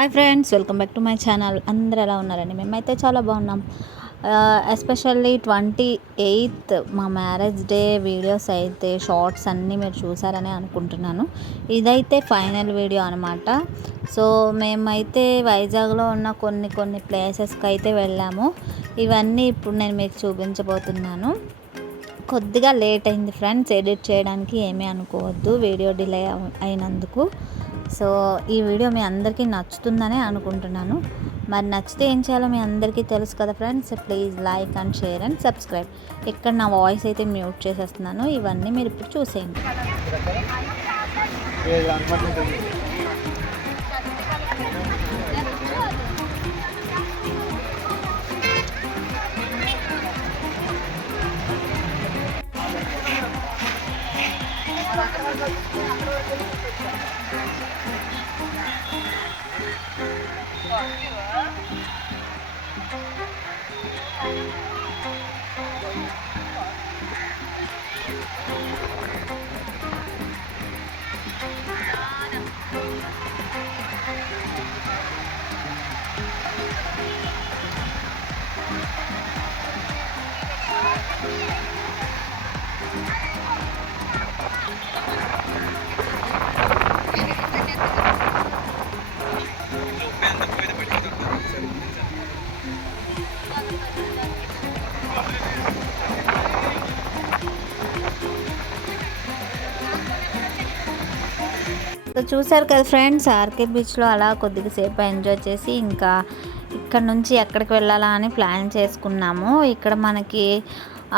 Hi friends welcome back to my channel. అందరు ఎలా ఉన్నారండి? మేమైతే చాలా బాగున్నాం. ఎస్పెషల్లీ ట్వంటీ ఎయిత్ మా మ్యారేజ్ డే వీడియోస్ అయితే షార్ట్స్ అన్నీ మీరు చూసారని అనుకుంటున్నాను. ఇదైతే ఫైనల్ వీడియో అనమాట సో మేమైతే వైజాగ్లో ఉన్న కొన్ని కొన్ని ప్లేసెస్కి అయితే వెళ్ళాము. ఇవన్నీ ఇప్పుడు నేను మీకు చూపించబోతున్నాను. కొద్దిగా లేట్ అయింది ఫ్రెండ్స్ ఎడిట్ చేయడానికి ఏమీ అనుకోవద్దు. వీడియో డిలే అయినందుకు. సో ఈ వీడియో మీ అందరికీ నచ్చుతుందనే అనుకుంటున్నాను. మరి నచ్చితే ఏం చేయాలో మీ అందరికీ తెలుసు కదా friends please like and share and subscribe ఇక్కడ నా వాయిస్ అయితే మ్యూట్ చేసేస్తున్నాను. ఇవన్నీ మీరు ఇప్పుడు చూసేయండి. సో చూసారు కదా ఫ్రెండ్స్ ఆర్కే బీచ్లో అలా కొద్దిగా సేపు ఎంజాయ్ చేసి ఇంకా ఇక్కడ నుంచి ఎక్కడికి వెళ్ళాలా అని ప్లాన్ చేసుకున్నాము. ఇక్కడ మనకి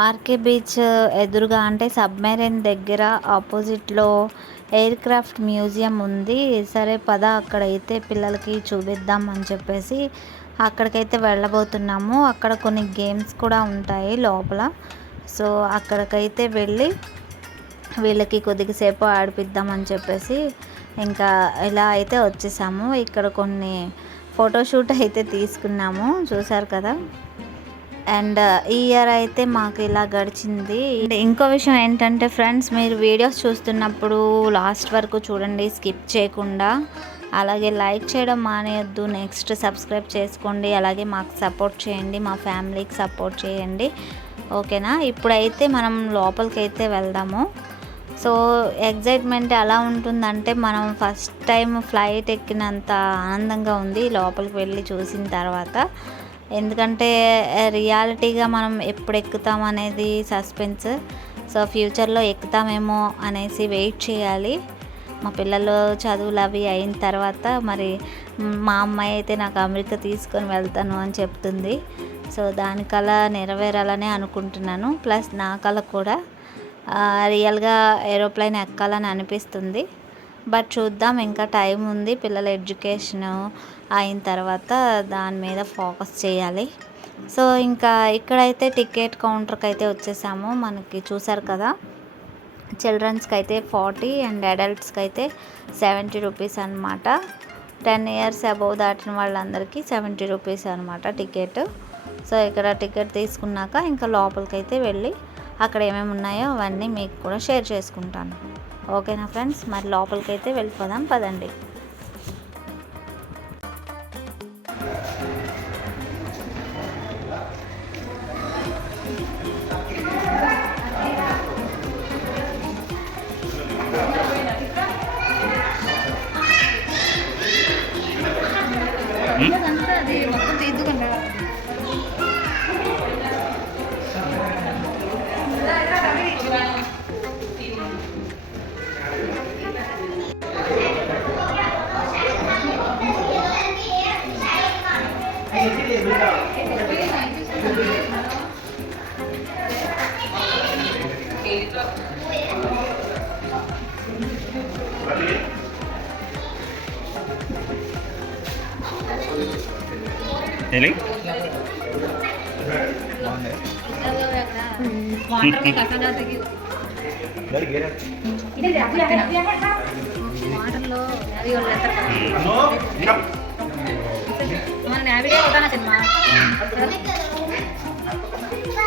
ఆర్కే బీచ్ ఎదురుగా అంటే సబ్మెరైన్ దగ్గర ఆపోజిట్లో ఎయిర్ క్రాఫ్ట్ మ్యూజియం ఉంది. సరే పద అక్కడైతే పిల్లలకి చూపిద్దాం అని చెప్పేసి అక్కడికైతే వెళ్ళబోతున్నాము. అక్కడ కొన్ని గేమ్స్ కూడా ఉంటాయి లోపల. సో అక్కడికైతే వెళ్ళి వీళ్ళకి కొద్దిగా సేపు ఆడిపిద్దామని చెప్పేసి ఇంకా ఇలా అయితే వచ్చేసాము. ఇక్కడ కొన్ని ఫోటోషూట్ అయితే తీసుకున్నాము. చూసారు కదా? అండ్ ఈ ఇయర్ అయితే మాకు ఇలా గడిచింది. ఇంకో విషయం ఏంటంటే ఫ్రెండ్స్ మీరు వీడియోస్ చూస్తున్నప్పుడు లాస్ట్ వరకు చూడండి స్కిప్ చేయకుండా. అలాగే లైక్ చేయడం మానేయొద్దు నెక్స్ట్ సబ్స్క్రైబ్ చేసుకోండి. అలాగే మాకు సపోర్ట్ చేయండి మా ఫ్యామిలీకి సపోర్ట్ చేయండి. ఓకేనా? ఇప్పుడైతే మనం లోపలికి అయితే వెళ్దాము. సో ఎగ్జైట్మెంట్ ఎలా ఉంటుందంటే మనం ఫస్ట్ టైం ఫ్లైట్ ఎక్కినంత ఆనందంగా ఉంది లోపలికి వెళ్ళి చూసిన తర్వాత. ఎందుకంటే రియాలిటీగా మనం ఎప్పుడు ఎక్కుతాం అనేది సస్పెన్స్ సో ఫ్యూచర్లో ఎక్కుతామేమో అనేసి వెయిట్ చేయాలి. మా పిల్లలు చదువులు అవి అయిన తర్వాత మరి మా అమ్మాయి అయితే నాకు అమెరికా తీసుకొని వెళ్తాను అని చెప్తుంది. సో దాని కళ నెరవేరాలని అనుకుంటున్నాను. ప్లస్ నా కళ కూడా రియల్గా ఏరోప్లేన్ ఎక్కాలని అనిపిస్తుంది. బట్ చూద్దాం ఇంకా టైం ఉంది. పిల్లల ఎడ్యుకేషన్ అయిన తర్వాత దాని మీద ఫోకస్ చేయాలి. సో ఇంకా ఇక్కడైతే టికెట్ కౌంటర్కి అయితే వచ్చేసాము. మనకి చూసారు కదా చిల్డ్రన్స్కి అయితే ఫార్టీ అండ్ అడల్ట్స్కి అయితే సెవెంటీ రూపీస్ అనమాట టెన్ ఇయర్స్ అబౌవ్ దాటిన వాళ్ళందరికీ సెవెంటీ రూపీస్ అనమాట టికెట్. సో ఇక్కడ టికెట్ తీసుకున్నాక ఇంకా లోపలికి అయితే వెళ్ళి అక్కడ ఏమేమి ఉన్నాయో అవన్నీ మీకు కూడా షేర్ చేసుకుంటాను. ఓకేనా ఫ్రెండ్స్? మరి లోపలికి అయితే వెళ్ళిపోదాం. పదండి. ಹೇಳಿ వాటర్లో అది మన నావిడే అవుతానా సినిమా ఇంకా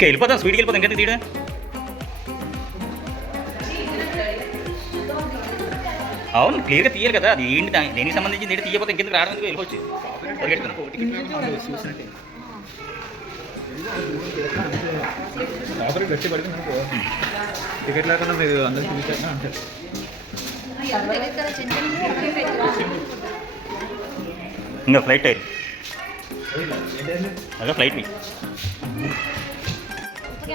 వెళ్ళిపోతాం స్పీడ్కి వెళ్ళిపోతాం ఇంకెందుకు తీయడం అవును క్లియర్గా తీయాలి కదా అది ఏంటి దా- దేనికి సంబంధించి ఏంటి తీయకపోతే ఇంకెందుకు రావడం ఎందుకు వెళ్ళిపోవచ్చు ఆఫర్ గట్టి పడుతుంది అనుకో టికెట్ లేకుండా మీరు అందరికి చూపించాక అంటే ఇంకా ఫ్లైట్ టైర్ అదే ఫ్లైట్ మీ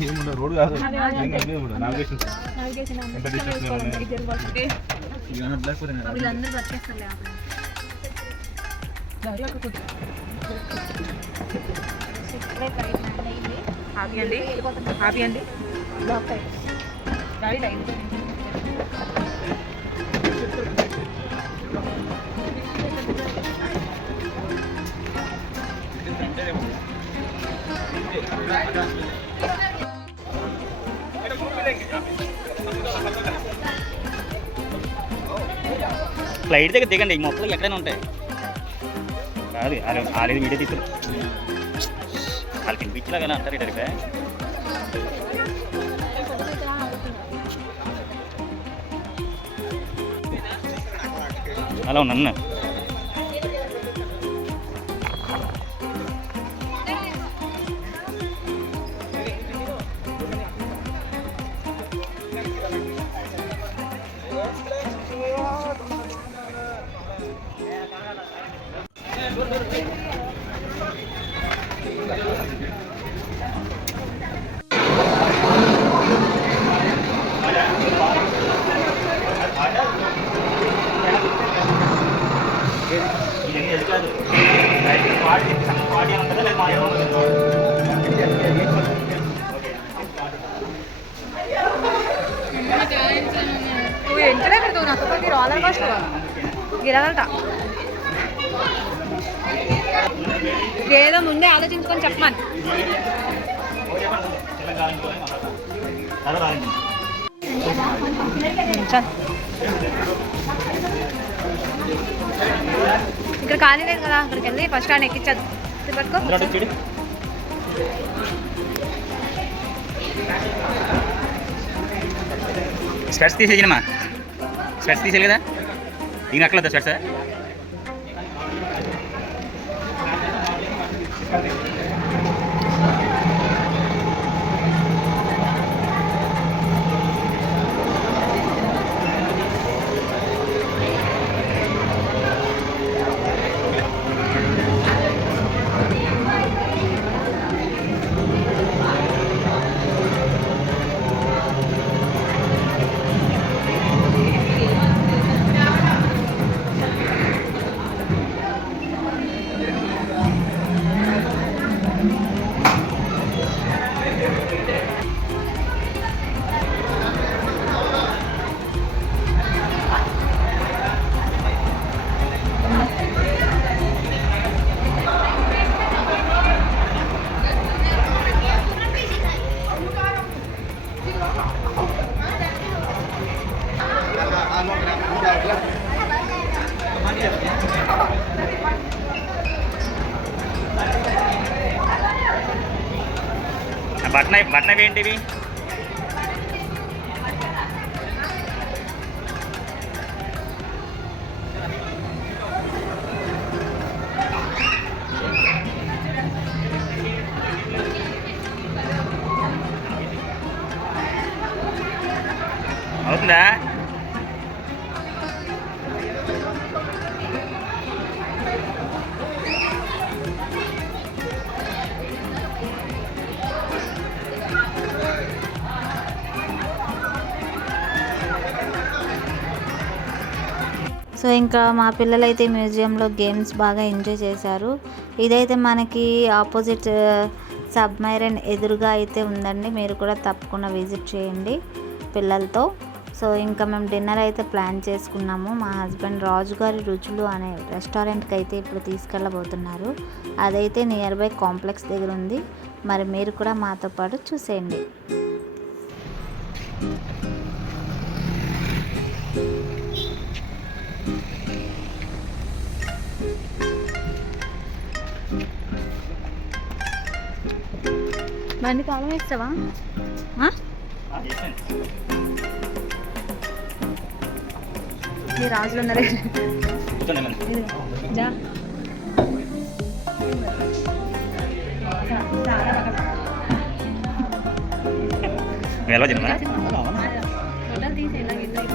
ఏముండదు రోడ్ కాదు. నావిగేషన్ ఎంత డిస్టెన్స్ లేకపోతే వీళ్ళందరూ వచ్చేస్తారు ఆపియండి ఆపియండి గాడి లైన్ ఫ్లైట్ దగ్గర దిగండి ఈ మొక్కలు ఎక్కడైనా ఉంటాయి. కాదు ఆల్రెడీ ఆల్రెడీ వీడియో తీసుకుని వాళ్ళకి వినిపించలాగానే అంటారు డైరెక్ట్ అలా ఉన్నా ఏదో ముందే ఆలోచించుకొని చెప్పమని. ఇక్కడ ఖాళీ లేదు కదా అక్కడికి వెళ్ళి ఫస్ట్ ఆయన ఎక్కించదు పట్టుకో స్పెట్స్ తీసేయమ్మా స్పెట్స్ తీసేయాలి కదా? ఇంక అక్కలేదు స్పెట్స్? Gracias. TV. సో ఇంకా మా పిల్లలైతే మ్యూజియంలో గేమ్స్ బాగా ఎంజాయ్ చేశారు. ఇదైతే మనకి ఆపోజిట్ సబ్మైరన్ ఎదురుగా అయితే ఉందండి. మీరు కూడా తప్పకుండా విజిట్ చేయండి పిల్లలతో. సో ఇంకా మేము డిన్నర్ అయితే ప్లాన్ చేసుకున్నాము. మా హస్బెండ్ రాజుగారి రుచులు అనే రెస్టారెంట్కి అయితే ఇప్పుడు తీసుకెళ్ళబోతున్నారు. అదైతే నియర్ బై కాంప్లెక్స్ దగ్గర ఉంది. మరి మీరు కూడా మాతో పాటు చూసేయండి. బండి తాళం వేస్తావా? ఆ? మీ రాజులు ఉన్నారే. జా ఎలా తిన్నా ఫోటోలు తీసి ఇలా ఇద్దరు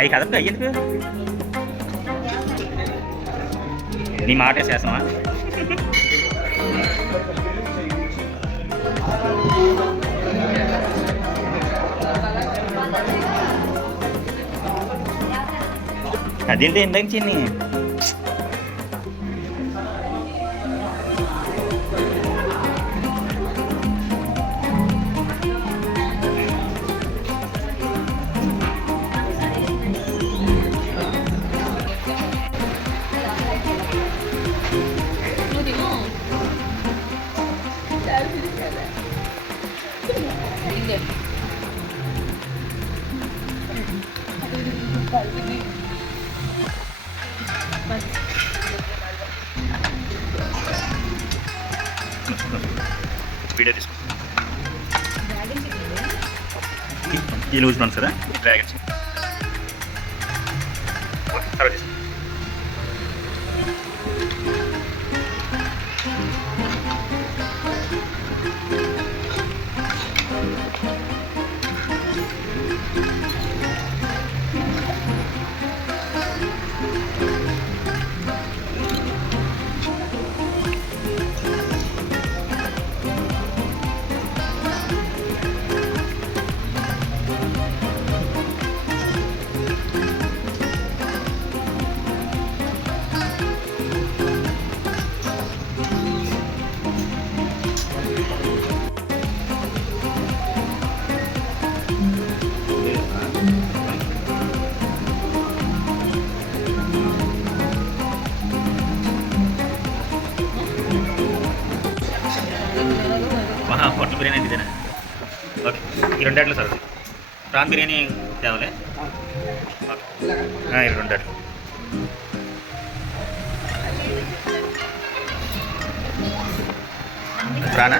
అవి కదపక అయ్యేందుకు నీ మాట చేస్తావా అదేంటి ఇందాక చూసినాను సరే? రెండేట్లు సార్ ప్రాన్ బిర్యానీ తేవాలి ఓకే. ఆ, ఈ రెండేట్లు ప్రానా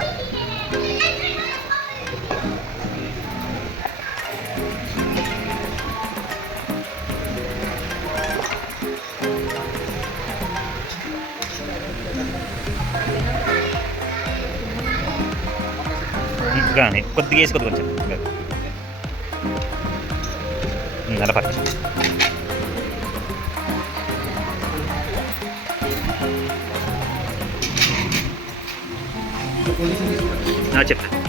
కానీ కొద్దిగా వేసుకోదు కొంచెం ఇంకా. చెప్తాను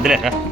得嘞。